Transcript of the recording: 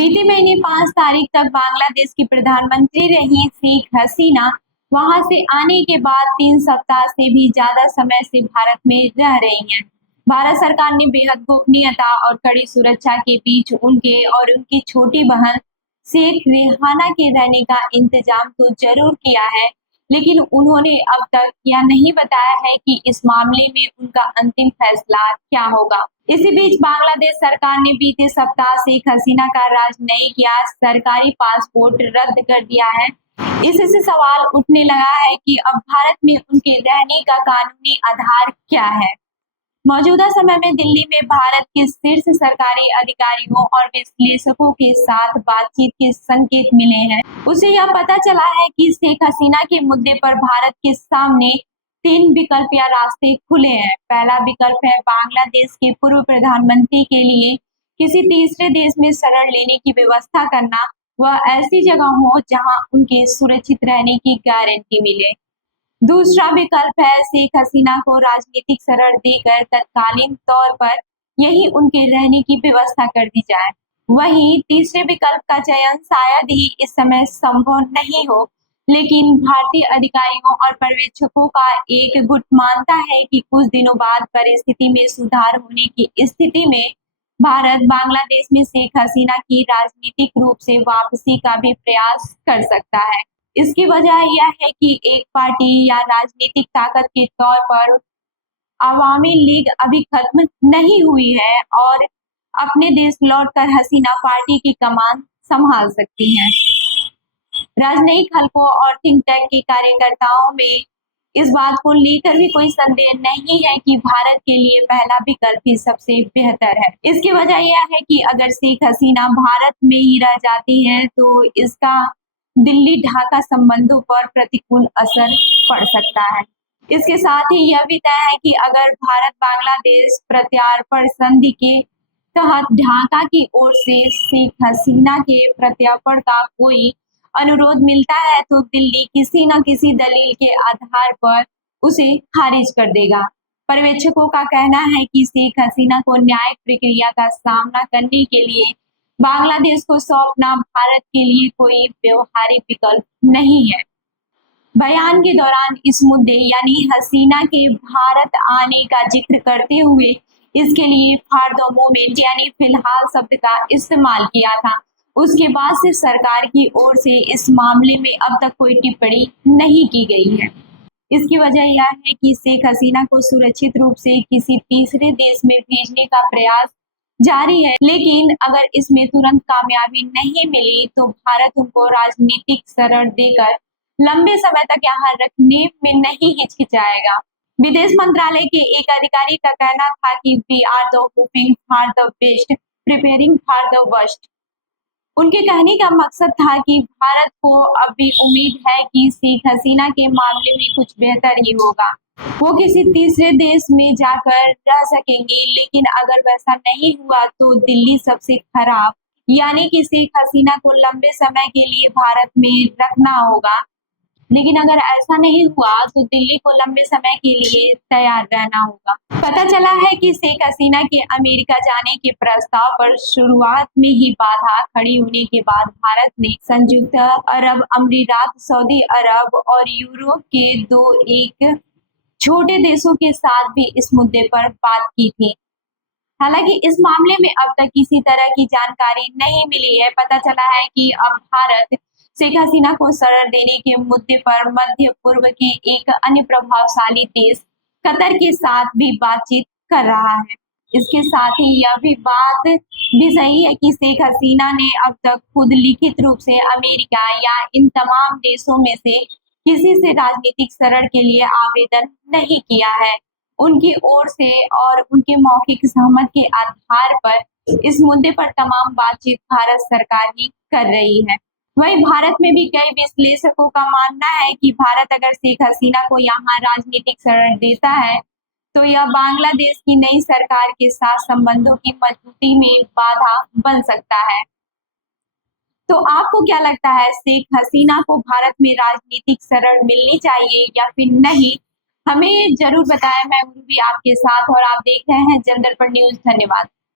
बीते महीने 5 तारीख तक बांग्लादेश की प्रधानमंत्री रही शेख हसीना वहां से आने के बाद 3 सप्ताह से भी ज्यादा समय से भारत में रह रही हैं। भारत सरकार ने बेहद गोपनीयता और कड़ी सुरक्षा के बीच उनके और उनकी छोटी बहन शेख रेहाना के रहने का इंतजाम तो जरूर किया है, लेकिन उन्होंने अब तक यह नहीं बताया है कि इस मामले में उनका अंतिम फैसला क्या होगा। इसी बीच बांग्लादेश सरकार ने बीते सप्ताह शेख हसीना का राजनयिक या सरकारी पासपोर्ट रद्द कर दिया है। इससे सवाल उठने लगा है कि अब भारत में उनके रहने का कानूनी आधार क्या है। मौजूदा समय में दिल्ली में भारत के शीर्ष सरकारी अधिकारियों और विश्लेषकों के साथ बातचीत के संकेत मिले हैं। उसे यह पता चला है कि शेख हसीना के मुद्दे पर भारत के सामने 3 विकल्प या रास्ते खुले हैं। पहला विकल्प है बांग्लादेश के पूर्व प्रधानमंत्री के लिए किसी तीसरे देश में शरण लेने की व्यवस्था करना, वह ऐसी जगह हो जहां उनके सुरक्षित रहने की गारंटी मिले। दूसरा विकल्प है शेख हसीना को राजनीतिक शरण देकर तत्कालीन तौर पर यही उनके रहने की व्यवस्था कर दी जाए। वहीं तीसरे विकल्प का चयन शायद ही इस समय संभव नहीं हो, लेकिन भारतीय अधिकारियों और पर्यवेक्षकों का एक गुट मानता है कि कुछ दिनों बाद परिस्थिति में सुधार होने की स्थिति में भारत बांग्लादेश में शेख हसीना की राजनीतिक रूप से वापसी का भी प्रयास कर सकता है। इसकी वजह यह है कि एक पार्टी या राजनीतिक ताकत के तौर पर अवामी लीग अभी खत्म नहीं हुई है और अपने देश लौटकर हसीना पार्टी की कमान संभाल सकती हैं। राजनयिक हलकों और थिंक टैंक के कार्यकर्ताओं में इस बात को लेकर भी कोई संदेह नहीं है कि भारत के लिए पहला विकल्प ही सबसे बेहतर है। इसकी वजह यह है कि अगर शेख हसीना भारत में ही रह जाती है तो इसका दिल्ली ढाका संबंधों पर प्रतिकूल असर पड़ सकता है। इसके साथ ही यह भी तय है कि अगर भारत बांग्लादेश प्रत्यार्पण संधि के तहत ढाका की ओर से शेख हसीना के प्रत्यार्पण का कोई अनुरोध मिलता है तो दिल्ली किसी न किसी दलील के आधार पर उसे खारिज कर देगा। पर्यवेक्षकों का कहना है कि शेख हसीना को न्यायिक प्रक्रिया का सामना करने के लिए बांग्लादेश को सौंपना भारत के लिए कोई व्यवहारिक विकल्प नहीं है। बयान के दौरान इस मुद्दे यानी हसीना के भारत आने का जिक्र करते हुए इसके लिए फॉर द मोमेंट यानी फिलहाल शब्द का इस्तेमाल किया था। उसके बाद से सरकार की ओर से इस मामले में अब तक कोई टिप्पणी नहीं की गई है। इसकी वजह यह है कि शेख हसीना को सुरक्षित रूप से किसी तीसरे देश में भेजने का प्रयास जारी है, लेकिन अगर इसमें तुरंत कामयाबी नहीं मिली तो भारत उनको राजनीतिक शरण देकर लंबे समय तक यहाँ रखने में नहीं हिचकिचाएगा। विदेश मंत्रालय के एक अधिकारी का कहना था कि we are the hoping for the best preparing for the worst. उनके कहने का मकसद था कि भारत को अब भी उम्मीद है कि शेख हसीना के मामले में कुछ बेहतर ही होगा, वो किसी तीसरे देश में जाकर रह सकेंगे, लेकिन अगर वैसा नहीं हुआ तो दिल्ली सबसे खराब यानी कि शेख हसीना को लंबे समय के लिए भारत में रखना होगा। लेकिन अगर ऐसा नहीं हुआ तो दिल्ली को लंबे समय के लिए तैयार रहना होगा। पता चला है कि शेख हसीना के अमेरिका जाने के प्रस्ताव पर शुरुआत में ही बाधा खड़ी होने के बाद भारत ने संयुक्त अरब अमीरात, सऊदी अरब और यूरोप के एक छोटे देशों के साथ भी इस मुद्दे पर बात की थी। हालांकि इस मामले में अब तक किसी तरह की जानकारी नहीं मिली है। पता चला है कि अब भारत शेख हसीना को शरण देने के मुद्दे पर मध्य पूर्व के एक अन्य प्रभावशाली देश कतर के साथ भी बातचीत कर रहा है। इसके साथ ही यह भी बात भी सही है कि शेख हसीना ने अब तक खुद लिखित रूप से अमेरिका या इन तमाम देशों में से किसी से राजनीतिक शरण के लिए आवेदन नहीं किया है। उनकी ओर से और उनके मौखिक सहमति के आधार पर इस मुद्दे पर तमाम बातचीत भारत सरकार ही कर रही है। वहीं भारत में भी कई विश्लेषकों का मानना है कि भारत अगर शेख हसीना को यहाँ राजनीतिक शरण देता है तो यह बांग्लादेश की नई सरकार के साथ संबंधों की मजबूती में बाधा बन सकता है। तो आपको क्या लगता है, शेख हसीना को भारत में राजनीतिक शरण मिलनी चाहिए या फिर नहीं? हमें जरूर बताएं। मैं भी आपके साथ और आप देख रहे हैं जन दर्पण न्यूज। धन्यवाद।